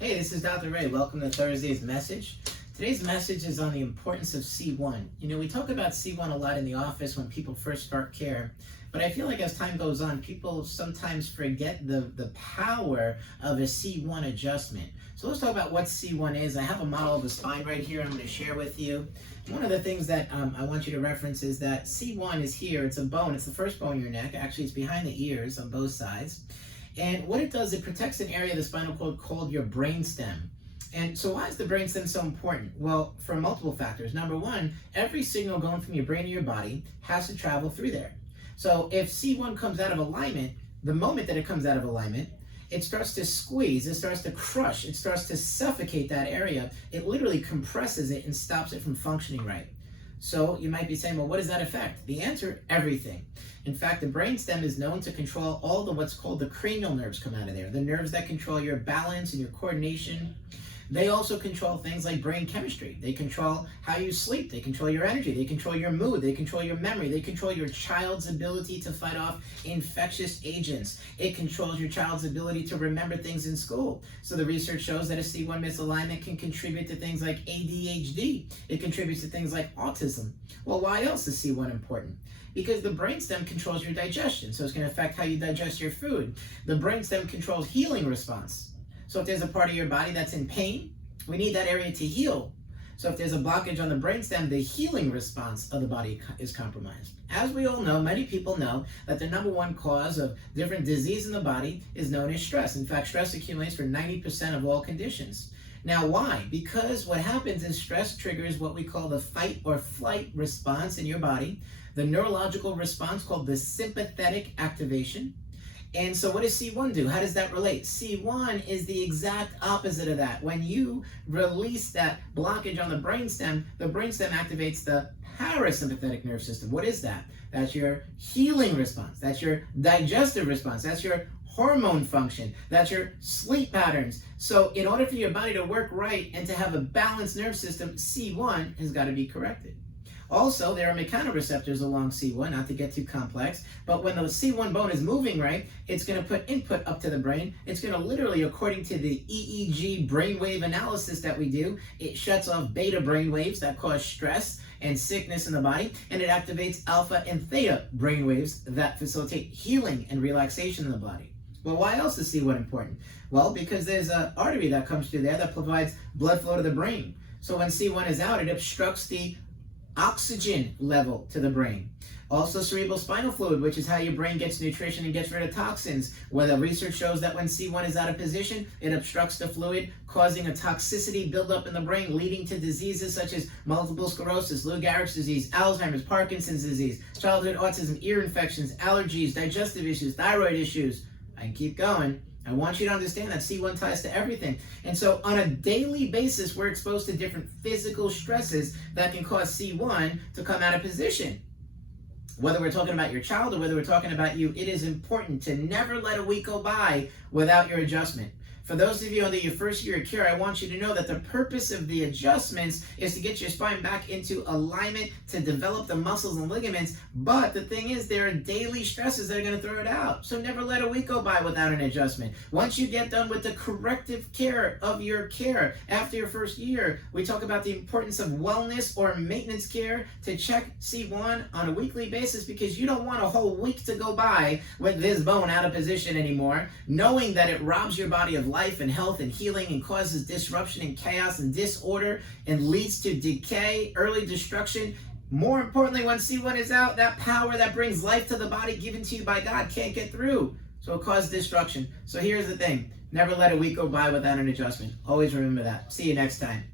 Hey, this is Dr. Ray. Welcome to Thursday's message. Today's message is on the importance of C1. You know, we talk about C1 a lot in the office when people first start care, but I feel like as time goes on, people sometimes forget the power of a C1 adjustment. So let's talk about what C1 is. I have a model of the spine right here I'm going to share with you. One of the things that I want you to reference is that C1 is here. It's a bone. It's the first bone in your neck. Actually, it's behind the ears on both sides. And what it does, it protects an area of the spinal cord called your brainstem. And so why is the brainstem so important? Well, for multiple factors. Number one, every signal going from your brain to your body has to travel through there. So if C1 comes out of alignment, the moment that it comes out of alignment, it starts to squeeze, it starts to crush, it starts to suffocate that area. It literally compresses it and stops it from functioning right. So you might be saying, well, what does that affect? The answer, everything. In fact, the brainstem is known to control all the what's called the cranial nerves come out of there, the nerves that control your balance and your coordination. They also control things like brain chemistry. They control how you sleep. They control your energy. They control your mood. They control your memory. They control your child's ability to fight off infectious agents. It controls your child's ability to remember things in school. So the research shows that a C1 misalignment can contribute to things like Adhd. It contributes to things like autism. Well, why else is C1 important? Because the brainstem controls your digestion. So it's going to affect how you digest your food. The brainstem controls healing response. So if there's a part of your body that's in pain, we need that area to heal. So if there's a blockage on the brainstem, the healing response of the body is compromised. As we all know, many people know that the number one cause of different disease in the body is known as stress. In fact, stress accumulates for 90% of all conditions. Now, why? Because what happens is stress triggers what we call the fight or flight response in your body, the neurological response called the sympathetic activation. And so what does C1 do? How does that relate? C1 is the exact opposite of that. When you release that blockage on the brainstem activates the parasympathetic nerve system. What is that? That's your healing response. That's your digestive response. That's your hormone function. That's your sleep patterns. So in order for your body to work right and to have a balanced nerve system, C1 has got to be corrected. Also, there are mechanoreceptors along C1, not to get too complex, but when the C1 bone is moving right, it's going to put input up to the brain. It's going to literally, according to the EEG brainwave analysis that we do, it shuts off beta brainwaves that cause stress and sickness in the body, and it activates alpha and theta brainwaves that facilitate healing and relaxation in the body. Well, why else is C1 important? Well, because there's an artery that comes through there that provides blood flow to the brain. So when C1 is out, it obstructs the oxygen level to the brain. Also cerebral spinal fluid, which is how your brain gets nutrition and gets rid of toxins. Where the research shows that when C1 is out of position, it obstructs the fluid, causing a toxicity buildup in the brain, leading to diseases such as multiple sclerosis, Lou Gehrig's disease, Alzheimer's, Parkinson's disease, childhood autism, ear infections, allergies, digestive issues, thyroid issues. I can keep going. I want you to understand that C1 ties to everything. And so on a daily basis, we're exposed to different physical stresses that can cause C1 to come out of position. Whether we're talking about your child or whether we're talking about you, it is important to never let a week go by without your adjustment. For those of you under your first year of care, I want you to know that the purpose of the adjustments is to get your spine back into alignment, to develop the muscles and ligaments. But the thing is, there are daily stresses that are going to throw it out. So never let a week go by without an adjustment. Once you get done with the corrective care of your care after your first year, we talk about the importance of wellness or maintenance care to check C1 on a weekly basis, because you don't want a whole week to go by with this bone out of position anymore, knowing that it robs your body of life and health and healing and causes disruption and chaos and disorder and leads to decay, early destruction. More importantly, when C1 is out, that power that brings life to the body given to you by God can't get through. So it causes destruction. So here's the thing. Never let a week go by without an adjustment. Always remember that. See you next time.